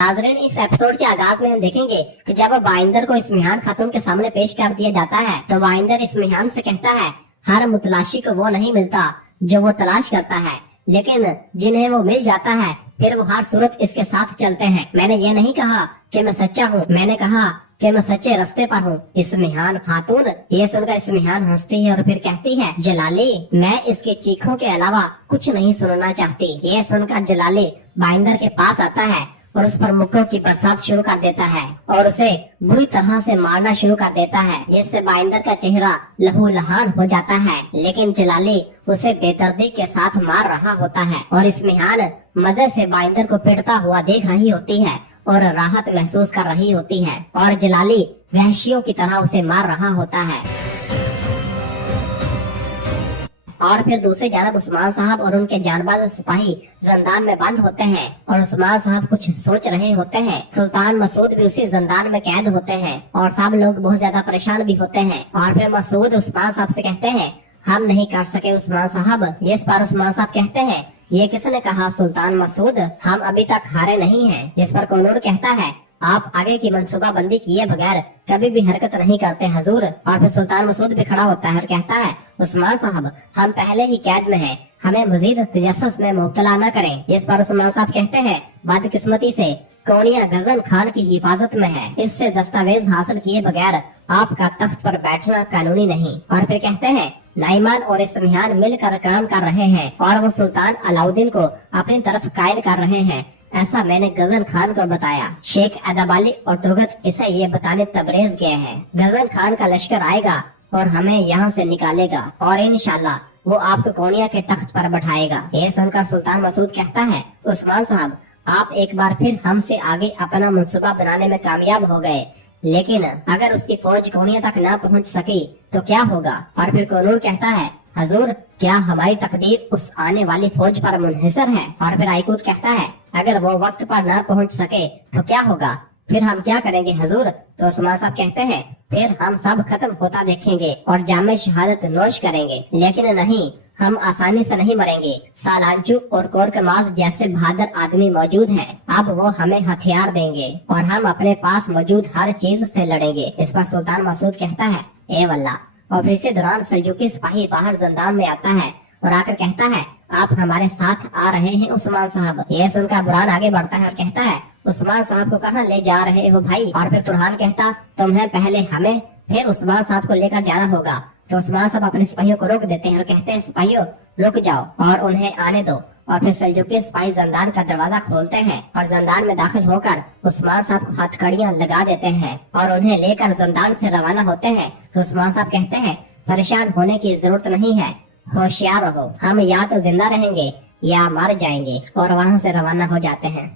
नाज़रीन, इस एपिसोड के आगाज में हम देखेंगे कि जब बाइंदर को इस्मिहान खातून के सामने पेश कर दिया जाता है तो बाइंदर इस्मिहान से कहता है हर मुतलाशी को वो नहीं मिलता जो वो तलाश करता है, लेकिन जिन्हें वो मिल जाता है फिर वो हर सूरत इसके साथ चलते हैं। मैंने ये नहीं कहा कि मैं सच्चा हूँ, मैंने कहा कि मैं सच्चे रास्ते पर हूँ। इस्मिहान खातून। ये सुनकर इस्मिहान हंसती है और फिर कहती है जलाली, मैं इसके चीखों के अलावा कुछ नहीं सुनना चाहती। ये सुनकर जलाली बाइंदर के पास आता है और उस पर मुक्कों की बरसात शुरू कर देता है और उसे बुरी तरह से मारना शुरू कर देता है, जिससे बाइंदर का चेहरा लहूलुहान हो जाता है। लेकिन जलाली उसे बेदर्दी के साथ मार रहा होता है और इस्मिहान मजे से बाइंदर को पीटता हुआ देख रही होती है और राहत महसूस कर रही होती है और जलाली वहशियों की तरह उसे मार रहा होता है। और फिर दूसरी जानब उस्मान साहब और उनके जानबाज सिपाही जंदान में बंद होते हैं और उस्मान साहब कुछ सोच रहे होते हैं। सुल्तान मसूद भी उसी जंदान में कैद होते हैं और सब लोग बहुत ज्यादा परेशान भी होते हैं। और फिर मसूद उस्मान साहब से कहते हैं हम नहीं कर सके उस्मान साहब। इस पर उस्मान साहब कहते हैं ये किसने कहा सुल्तान मसूद, हम अभी तक हारे नहीं हैं। जिस पर कनूर कहता है आप आगे की मंसूबा बंदी किए बगैर कभी भी हरकत नहीं करते हजूर। और फिर सुल्तान मसूद भी खड़ा होता है और कहता है उस्मान साहब हम पहले ही कैद में हैं, हमें मजीद तजस्सुस में मुब्तला न करें। इस पर उस्मान साहब कहते हैं बदकिस्मती से कोनिया गजन खान की हिफाजत में है, इससे दस्तावेज हासिल किए बगैर आपका तख्त पर बैठना कानूनी नहीं। और फिर कहते हैं नाइमान और इस्मिहान मिलकर काम कर रहे हैं और वो सुल्तान अलाउद्दीन को अपनी तरफ कायल कर रहे हैं, ऐसा मैंने गजन खान को बताया। शेख अदबाली और तुगत इसे ये बताने तबरेज गए हैं गजन खान का लश्कर आएगा और हमें यहाँ से निकालेगा और इंशाल्लाह वो आपको कोनिया के तख्त पर बैठाएगा। ये सुनकर सुल्तान मसूद कहता है उस्मान साहब आप एक बार फिर हमसे आगे अपना मंसूबा बनाने में कामयाब हो गए, लेकिन अगर उसकी फौज कोनिया तक न पहुंच सकी तो क्या होगा। और फिर कनूर कहता है हजूर क्या हमारी तकदीर उस आने वाली फौज पर मुनहसर है। और फिर आइकूत कहता है अगर वो वक्त पर न पहुंच सके तो क्या होगा, फिर हम क्या करेंगे हजूर। तो उस्मान साहब कहते हैं फिर हम सब खत्म होता देखेंगे और जामे शहादत नोश करेंगे, लेकिन नहीं हम आसानी से नहीं मरेंगे। सालांचू और कोरकमाज जैसे बहादुर आदमी मौजूद हैं, अब वो हमें हथियार देंगे और हम अपने पास मौजूद हर चीज से लड़ेंगे। इस पर सुल्तान मसूद कहता है ए वल्ला। और फिर इसी दौरान सल्जुकी सिपाही बाहर जंदान में आता है और आकर कहता है आप हमारे साथ आ रहे हैं उस्मान साहब। यह सुनकर बुरहान आगे बढ़ता है और कहता है उस्मान साहब को कहाँ ले जा रहे हो भाई। और फिर तुरहान कहता तुम्हें पहले हमें फिर उस्मान साहब को लेकर जाना होगा। तो उस्मान साहब अपने सिपाहियों को रोक देते हैं और कहते हैं सिपाहियों रुक जाओ और उन्हें आने दो। और फिर सल्जुकी सिपाही जंदान का दरवाजा खोलते हैं और जंदान में दाखिल होकर उस्मान साहब को हथकड़ियां लगा देते हैं और उन्हें लेकर जंदान से रवाना होते हैं। तो उस्मान साहब कहते हैं परेशान होने की जरूरत नहीं है, होशियार रहो, हम या तो जिंदा रहेंगे या मर जाएंगे। और वहाँ से रवाना हो जाते हैं।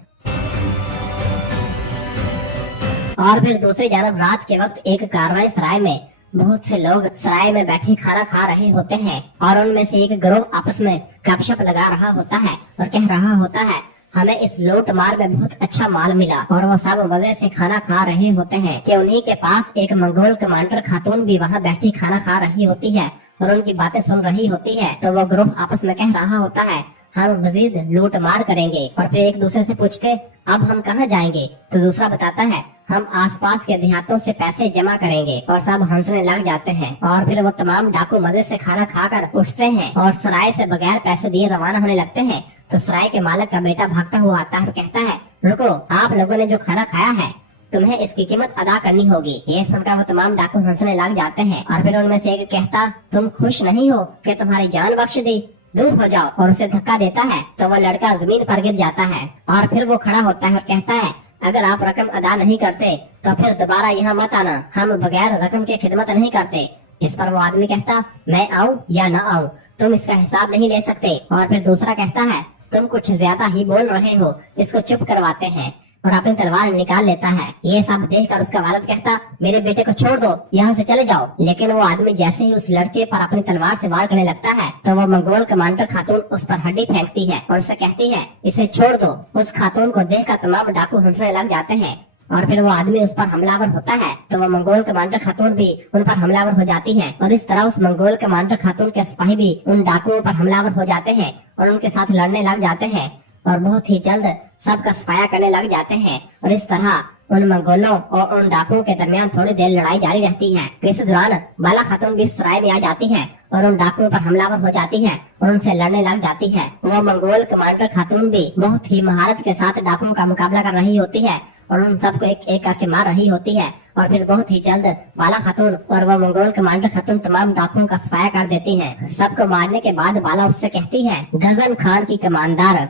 और फिर दूसरी जानब रात के वक्त एक कारवाई सराय में बहुत से लोग सराय में बैठे खाना खा रहे होते हैं और उनमें से एक गिरोह आपस में गपशप लगा रहा होता है और कह रहा होता है हमें इस लूट मार में बहुत अच्छा माल मिला। और वो सब मजे से खाना खा रहे होते हैं कि उन्हीं के पास एक मंगोल कमांडर खातून भी वहाँ बैठी खाना खा रही होती है और उनकी बातें सुन रही होती है। तो वो गिरोह आपस में कह रहा होता है हम मजीद लूट मार करेंगे। और फिर एक दूसरे से पूछते अब हम कहाँ जाएंगे। तो दूसरा बताता है हम आसपास के देहातों से पैसे जमा करेंगे। और सब हंसने लग जाते हैं। और फिर वो तमाम डाकू मजे से खाना खाकर उठते हैं और सराय से बगैर पैसे दिए रवाना होने लगते हैं। तो सराय के मालिक का बेटा भागता हुआ आता है और कहता है रुको, आप लोगों ने जो खाना खाया है तुम्हें इसकी कीमत अदा करनी होगी। ये सुनकर वो तमाम डाकू हंसने लग जाते हैं। और फिर उनमें से एक कहता तुम खुश नहीं हो कि तुम्हारी जान बख्श दी, दूर हो जाओ। और उसे धक्का देता है तो वो लड़का जमीन पर गिर जाता है। और फिर वो खड़ा होता है और कहता है अगर आप रकम अदा नहीं करते तो फिर दोबारा यहाँ मत आना, हम बगैर रकम की खिदमत नहीं करते। इस पर वो आदमी कहता मैं आऊँ या न आऊँ, तुम इसका हिसाब नहीं ले सकते। और फिर दूसरा कहता है तुम कुछ ज्यादा ही बोल रहे हो, इसको चुप करवाते हैं। और अपनी तलवार निकाल लेता है। ये सब देखकर उसका वालिद कहता मेरे बेटे को छोड़ दो, यहाँ से चले जाओ। लेकिन वो आदमी जैसे ही उस लड़के पर अपनी तलवार से वार करने लगता है तो वो मंगोल कमांडर खातून उस पर हड्डी फेंकती है और उसे कहती है इसे छोड़ दो। उस खातून को देखकर तमाम डाकू हंसने लग जाते हैं। और फिर वो आदमी उस पर हमलावर होता है तो वो मंगोल कमांडर खातून भी उन पर हमलावर हो जाती है। और इस तरह उस मंगोल कमांडर खातून के सिपाही भी उन डाकुओं पर हमलावर हो जाते हैं और उनके साथ लड़ने लग जाते हैं। और बहुत ही जल्द सबका सफाया करने लग जाते हैं। और इस तरह उन मंगोलों और उन डाकुओं के दरमियान थोड़ी देर लड़ाई जारी रहती है। इस दौरान बाला खातून भी सराय में आ जाती है और उन डाकुओं पर हमलावर हो जाती है और उनसे लड़ने लग जाती है। वो मंगोल कमांडर खातून भी बहुत ही महारत के साथ डाकुओं का मुकाबला कर रही होती है और उन सबको एक एक करके मार रही होती है। और फिर बहुत ही जल्द बाला खातून और वह मंगोल कमांडर खातून तमाम डाकुओं का सफाया कर देती है। सबको मारने के बाद बाला उससे कहती है, गजन खान की कमानदार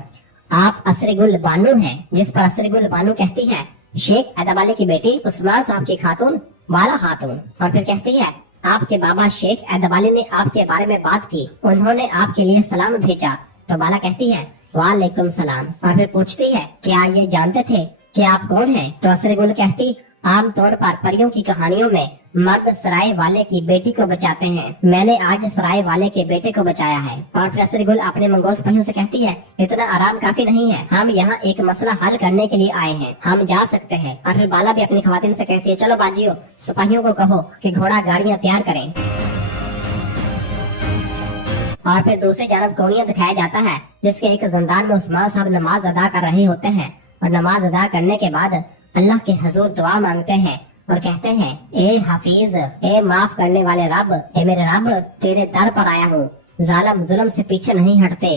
आप असरीगुल बानो हैं। जिस पर असरीगुल बानो कहती है, शेख अदबाली की बेटी उस्मान साहब की खातून बाला खातून। और फिर कहती है, आपके बाबा शेख अदबाली ने आपके बारे में बात की, उन्होंने आपके लिए सलाम भेजा। तो बाला कहती है, वालेकुम सलाम। और फिर पूछती है, क्या ये जानते थे कि आप कौन हैं? तो असरीगुल कहती, आमतौर पर परियों की कहानियों में मर्द सराय वाले की बेटी को बचाते हैं, मैंने आज सराय वाले के बेटे को बचाया है। और फिर असरीगुल अपने मंगोल सिपाहियों से कहती है, इतना आराम काफी नहीं है, हम यहाँ एक मसला हल करने के लिए आए हैं, हम जा सकते हैं। और फिर बाला भी अपनी खवातीन से कहती है, चलो बाजियो, सिपाहियों को कहो कि घोड़ा गाड़ियाँ तैयार करें। और फिर दूसरी जानब कौनिया दिखाया जाता है, जिसके एक जिंदान में उस्मान साहब नमाज अदा कर रहे होते हैं और नमाज अदा करने के बाद अल्लाह के हुजूर दुआ मांगते हैं और कहते हैं, ए हाफिज, ए माफ करने वाले रब, ए मेरे रब, तेरे दर पर आया हूँ, जालिम जुल्म से पीछे नहीं हटते,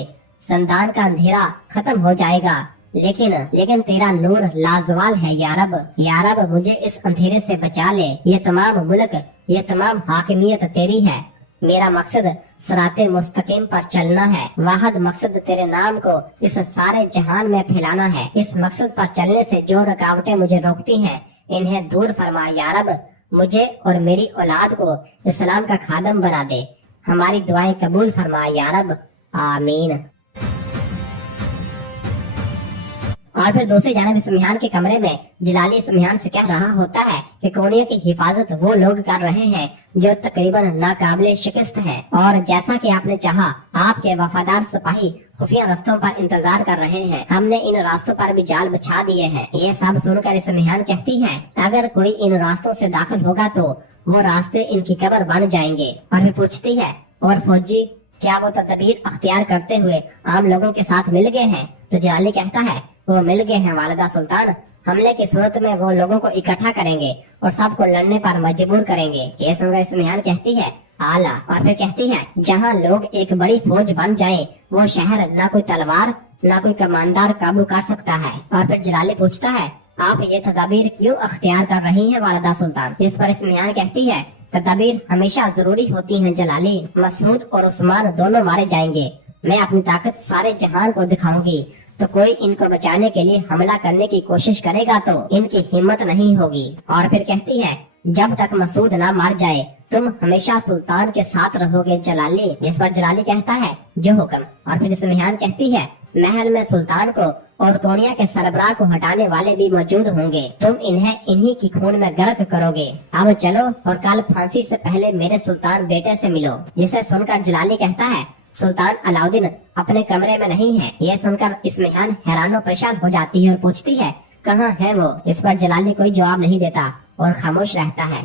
जिंदान का अंधेरा खत्म हो जाएगा, लेकिन तेरा नूर लाजवाल है या रब, मुझे इस अंधेरे से बचा ले, ये तमाम मुल्क, ये तमाम हाकिमियत तेरी है, मेरा मकसद सराते मुस्तकीम पर चलना है, वाहद मकसद तेरे नाम को इस सारे जहान में फैलाना है, इस मकसद पर चलने से जो रुकावटें मुझे रोकती हैं, इन्हें दूर फरमा या रब, मुझे और मेरी औलाद को इस्लाम का खादम बना दे, हमारी दुआएं कबूल फरमा या रब, आमीन। और फिर दूसरी जानब इसमिहान के कमरे में जलाली इसमिहान से कह रहा होता है कि कोनिया की हिफाजत वो लोग कर रहे हैं जो तकरीबन नाकाबिले शिकस्त हैं, और जैसा कि आपने चाहा आपके वफादार सिपाही खुफिया रास्तों पर इंतजार कर रहे हैं, हमने इन रास्तों पर भी जाल बिछा दिए हैं। ये सब सुनकर इसमिहान कहती है, अगर कोई इन रास्तों से दाखिल होगा तो वो रास्ते इनकी कब्र बन जाएंगे। और फिर पूछती है, और फौजी क्या वो तदबीर अख्तियार करते हुए आम लोगों के साथ मिल गए हैं? तो जलाली कहता है, वो मिल गए हैं वालिदा सुल्तान, हमले की सूरत में वो लोगों को इकट्ठा करेंगे और सबको लड़ने पर मजबूर करेंगे। ये सुनकर इसमिहान कहती है, आला। और फिर कहती है, जहाँ लोग एक बड़ी फौज बन जाए, वो शहर ना कोई तलवार ना कोई कमानदार काबू कर सकता है। और फिर जलाली पूछता है, आप ये तदबीर क्यों अख्तियार कर रही हैं वालिदा सुल्तान? इस पर इसमिहान कहती है, तदबीर हमेशा जरूरी होती है जलाली, मसूद और उस्मान दोनों मारे जाएंगे, मैं अपनी ताकत सारे जहान को दिखाऊंगी, तो कोई इनको बचाने के लिए हमला करने की कोशिश करेगा तो इनकी हिम्मत नहीं होगी। और फिर कहती है, जब तक मसूद ना मार जाए तुम हमेशा सुल्तान के साथ रहोगे जलाली। जिस पर जलाली कहता है, जो हुक्म। और फिर इसमिहान कहती है, महल में सुल्तान को और कोनिया के सरबराह को हटाने वाले भी मौजूद होंगे, तुम इन्हें इन्हीं की खून में गर्क करोगे। अब चलो और कल फांसी से पहले मेरे सुल्तान बेटे से मिलो। जिसे सुनकर जलाली कहता है, सुल्तान अलाउद्दीन अपने कमरे में नहीं है। यह सुनकर इसमिहान हैरान परेशान हो जाती है और पूछती है, कहाँ है वो? इस पर जलाली कोई जवाब नहीं देता और खामोश रहता है।